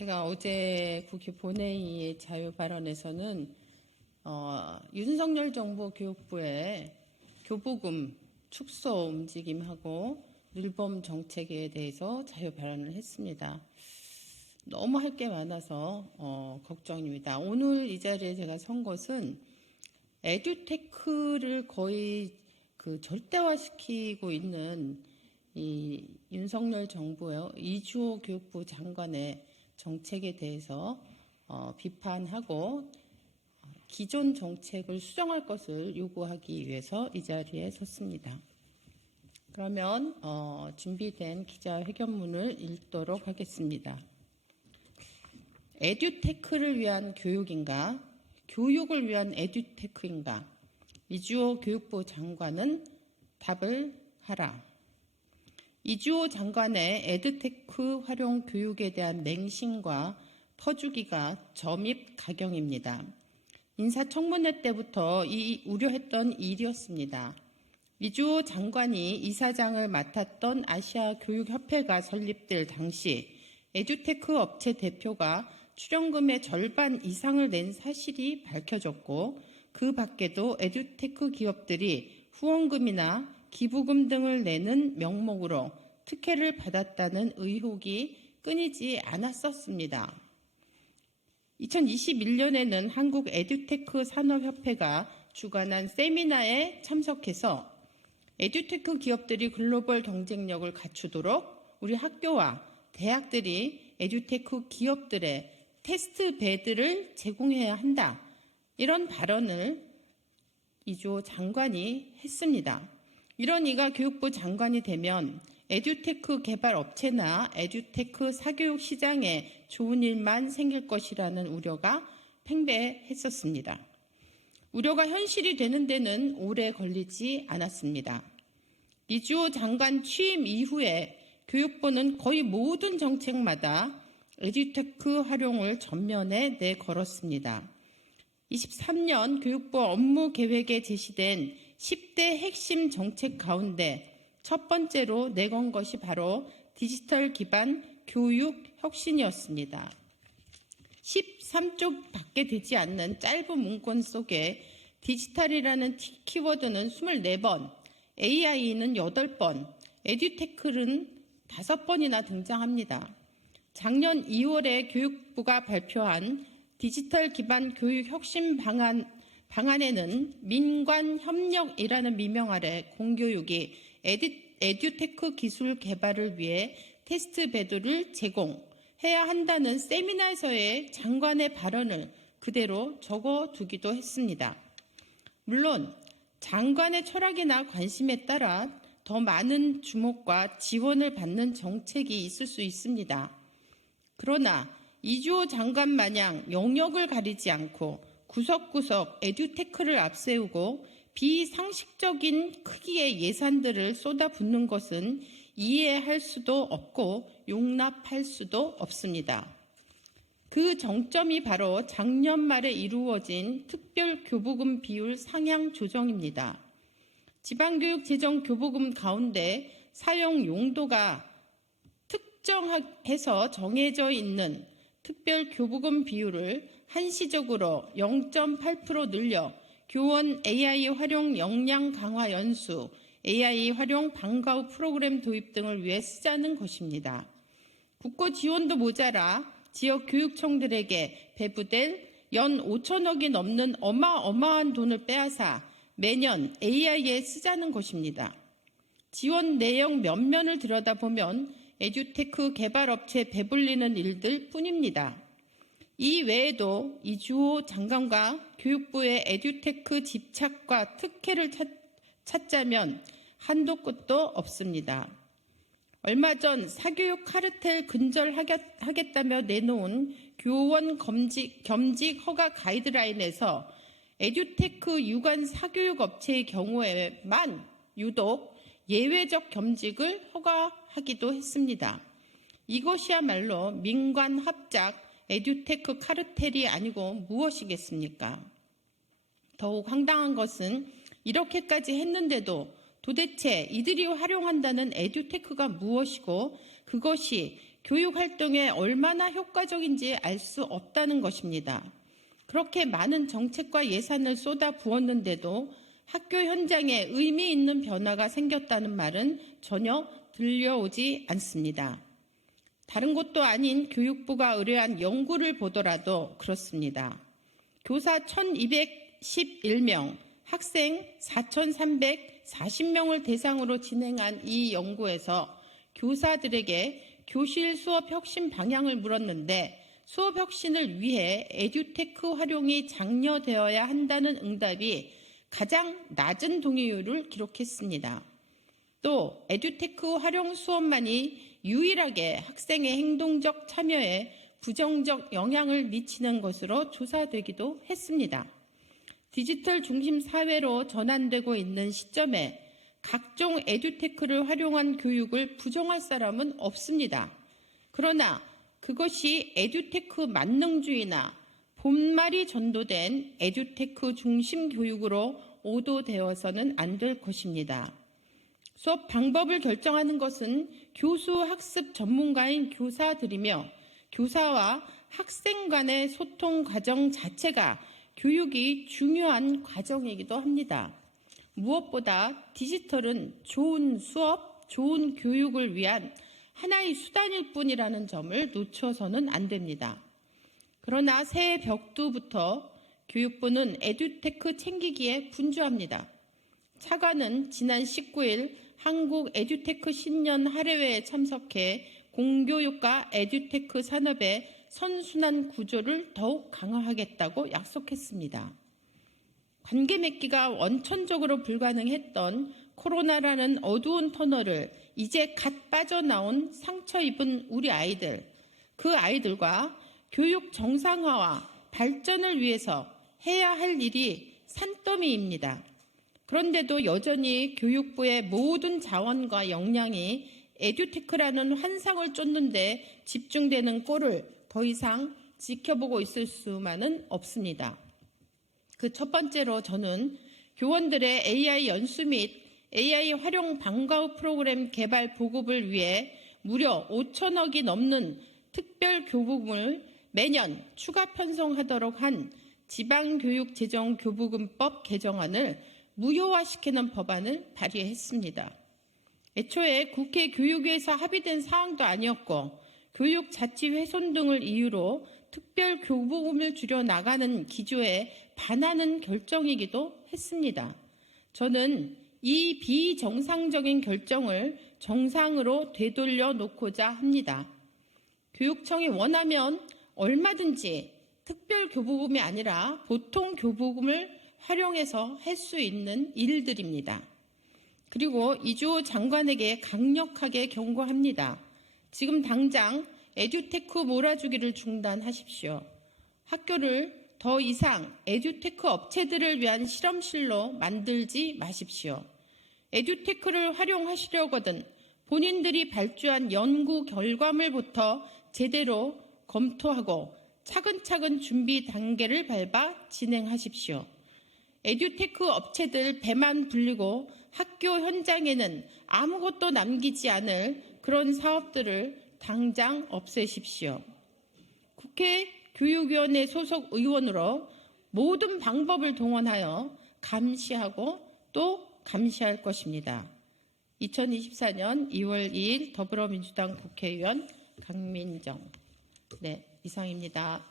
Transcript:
제가 어제 국회 본회의의 자유 발언에서는 윤석열 정부 교육부의 교부금 축소 움직임하고 늘봄 정책에 대해서 자유 발언을 했습니다. 너무 할 게 많아서 걱정입니다. 오늘 이 자리에 제가 선 것은 에듀테크를 거의 절대화시키고 있는 이 윤석열 정부의 이주호 교육부 장관의 정책에 대해서 비판하고 기존 정책을 수정할 것을 요구하기 위해서 이 자리에 섰습니다. 그러면 준비된 기자회견문을 읽도록 하겠습니다. 에듀테크를 위한 교육인가? 교육을 위한 에듀테크인가? 이주호 교육부 장관은 답을 하라. 이주호 장관의 에듀테크 활용 교육에 대한 맹신과 퍼주기가 점입가경입니다. 인사청문회 때부터 우려했던 일이었습니다. 이주호 장관이 이사장을 맡았던 아시아교육협회가 설립될 당시 에듀테크 업체 대표가 출연금의 절반 이상을 낸 사실이 밝혀졌고, 그 밖에도 에듀테크 기업들이 후원금이나 기부금 등을 내는 명목으로 특혜를 받았다는 의혹이 끊이지 않았었습니다. 2021년에는 한국 에듀테크 산업협회가 주관한 세미나에 참석해서 에듀테크 기업들이 글로벌 경쟁력을 갖추도록 우리 학교와 대학들이 에듀테크 기업들의 테스트 베드를 제공해야 한다. 이런 발언을 이주호 장관이 했습니다. 이런 이가 교육부 장관이 되면 에듀테크 개발 업체나 에듀테크 사교육 시장에 좋은 일만 생길 것이라는 우려가 팽배했었습니다. 우려가 현실이 되는 데는 오래 걸리지 않았습니다. 이주호 장관 취임 이후에 교육부는 거의 모든 정책마다 에듀테크 활용을 전면에 내걸었습니다. 23년 교육부 업무 계획에 제시된 10대 핵심 정책 가운데 첫 번째로 내건 것이 바로 디지털 기반 교육 혁신이었습니다. 13쪽밖에 되지 않는 짧은 문건 속에 디지털이라는 키워드는 24번, AI는 8번, 에듀테크는 5번이나 등장합니다. 작년 2월에 교육부가 발표한 디지털 기반 교육 혁신 방안에는 민관협력이라는 미명 아래 공교육이 에듀테크 기술 개발을 위해 테스트 베드를 제공해야 한다는 세미나에서의 장관의 발언을 그대로 적어두기도 했습니다. 물론 장관의 철학이나 관심에 따라 더 많은 주목과 지원을 받는 정책이 있을 수 있습니다. 그러나 이주호 장관 마냥 영역을 가리지 않고 구석구석 에듀테크를 앞세우고 비상식적인 크기의 예산들을 쏟아붓는 것은 이해할 수도 없고 용납할 수도 없습니다. 그 정점이 바로 작년 말에 이루어진 특별교부금 비율 상향 조정입니다. 지방교육재정 교부금 가운데 사용 용도가 특정해서 정해져 있는 특별교부금 비율을 한시적으로 0.8% 늘려 교원 AI 활용 역량 강화 연수, AI 활용 방과 후 프로그램 도입 등을 위해 쓰자는 것입니다. 국고 지원도 모자라 지역 교육청들에게 배부될 연 5천억이 넘는 어마어마한 돈을 빼앗아 매년 AI에 쓰자는 것입니다. 지원 내용 면면을 들여다보면 에듀테크 개발업체 배불리는 일들 뿐입니다. 이 외에도 이주호 장관과 교육부의 에듀테크 집착과 특혜를 찾자면 한도 끝도 없습니다. 얼마 전 사교육 카르텔 근절하겠다며 내놓은 교원 겸직 허가 가이드라인에서 에듀테크 유관 사교육 업체의 경우에만 유독 예외적 겸직을 허가하기도 했습니다. 이것이야말로 민관 합작 에듀테크 카르텔이 아니고 무엇이겠습니까? 더욱 황당한 것은 이렇게까지 했는데도 도대체 이들이 활용한다는 에듀테크가 무엇이고 그것이 교육 활동에 얼마나 효과적인지 알 수 없다는 것입니다. 그렇게 많은 정책과 예산을 쏟아 부었는데도 학교 현장에 의미 있는 변화가 생겼다는 말은 전혀 들려오지 않습니다. 다른 곳도 아닌 교육부가 의뢰한 연구를 보더라도 그렇습니다. 교사 1211명, 학생 4340명을 대상으로 진행한 이 연구에서 교사들에게 교실 수업 혁신 방향을 물었는데 수업 혁신을 위해 에듀테크 활용이 장려되어야 한다는 응답이 가장 낮은 동의율을 기록했습니다. 또 에듀테크 활용 수업만이 유일하게 학생의 행동적 참여에 부정적 영향을 미치는 것으로 조사되기도 했습니다. 디지털 중심 사회로 전환되고 있는 시점에 각종 에듀테크를 활용한 교육을 부정할 사람은 없습니다. 그러나 그것이 에듀테크 만능주의나 본말이 전도된 에듀테크 중심 교육으로 오도되어서는 안 될 것입니다. 수업 방법을 결정하는 것은 교수 학습 전문가인 교사들이며 교사와 학생 간의 소통 과정 자체가 교육이 중요한 과정이기도 합니다. 무엇보다 디지털은 좋은 수업, 좋은 교육을 위한 하나의 수단일 뿐이라는 점을 놓쳐서는 안 됩니다. 그러나 새해 벽두부터 교육부는 에듀테크 챙기기에 분주합니다. 차관은 지난 19일 한국 에듀테크 신년 할애회에 참석해 공교육과 에듀테크 산업의 선순환 구조를 더욱 강화하겠다고 약속했습니다. 관계 맺기가 원천적으로 불가능했던 코로나라는 어두운 터널을 이제 갓 빠져나온 상처 입은 우리 아이들, 그 아이들과 교육 정상화와 발전을 위해서 해야 할 일이 산더미입니다. 그런데도 여전히 교육부의 모든 자원과 역량이 에듀테크라는 환상을 쫓는 데 집중되는 꼴을 더 이상 지켜보고 있을 수만은 없습니다. 그 첫 번째로 저는 교원들의 AI 연수 및 AI 활용 방과후 프로그램 개발 보급을 위해 무려 5천억이 넘는 특별 교부금을 매년 추가 편성하도록 한 지방교육재정교부금법 개정안을 무효화시키는 법안을 발의했습니다. 애초에 국회 교육위에서 합의된 사항도 아니었고 교육 자치 훼손 등을 이유로 특별 교부금을 줄여나가는 기조에 반하는 결정이기도 했습니다. 저는 이 비정상적인 결정을 정상으로 되돌려 놓고자 합니다. 교육청이 원하면 얼마든지 특별 교부금이 아니라 보통 교부금을 활용해서 할 수 있는 일들입니다. 그리고 이주호 장관에게 강력하게 경고합니다. 지금 당장 에듀테크 몰아주기를 중단하십시오. 학교를 더 이상 에듀테크 업체들을 위한 실험실로 만들지 마십시오. 에듀테크를 활용하시려거든 본인들이 발주한 연구 결과물부터 제대로 검토하고 차근차근 준비 단계를 밟아 진행하십시오. 에듀테크 업체들 배만 불리고 학교 현장에는 아무것도 남기지 않을 그런 사업들을 당장 없애십시오. 국회 교육위원회 소속 의원으로 모든 방법을 동원하여 감시하고 또 감시할 것입니다. 2024년 2월 2일 더불어민주당 국회의원 강민정. 네, 이상입니다.